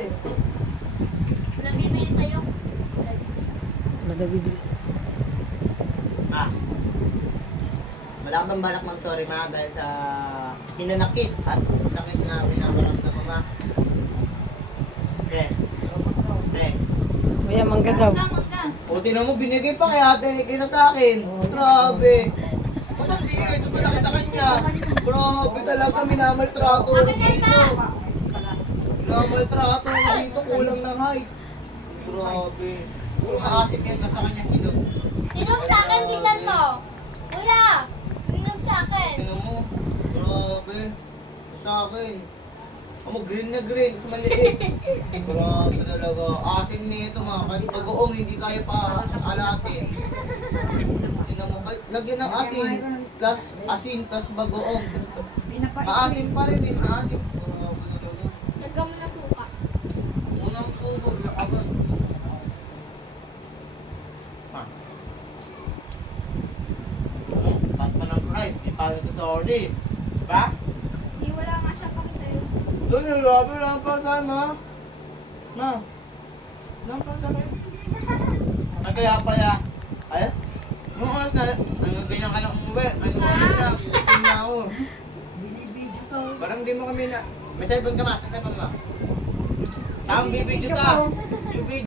eh. Walang bibili sa'yo. Wala daw bibili. Ah. Wala ka bang balak mag-sorry ma dahil sa hinanakit at sakit na binabaram na mama? Hindi. Kuya, mangga daw. Mangga. O, tinan mo, binigay pa kay ate ni Kisa sa akin. Grabe. Ba't ang liit? Ba't sakit sa kanya? Grabe talaga, minamaltrato ako dito. Minamaltrato ako dito, kulang ng height. Grabe. Puro maasim yan, nasa kanya hinog. Sinog sa akin, tingnan mo. Kuya, sinog sa akin. Tingnan mo, grabe. Sa akin. Amo, green na green, mas maliit. Grabe talaga. Asim nito mga kahit pag-uong, hindi kaya pa alatin. Tingnan mo, lagyan ng asin. Plus asin, plus bagoong. Maasim pa rin eh, maasim. Grabe talaga. Lagyan mo na suka. Unang tubog, agad. Ha? Pas pa ng pride, di pa rin ito sorry. Diba? Hindi, wala nga siya pakitayo. Doon yung grabe lang pa tayo, ma. Ma. Lang pa tayo. Ay, kaya pala. Ay? Mga oras na, ano ganyan ka nang umuwi? Ano oras na? Tingin na ako. Parang di mo kami na... May cellphone ka ma, may cellphone ma. Tamang bibidyo ka. Yung video.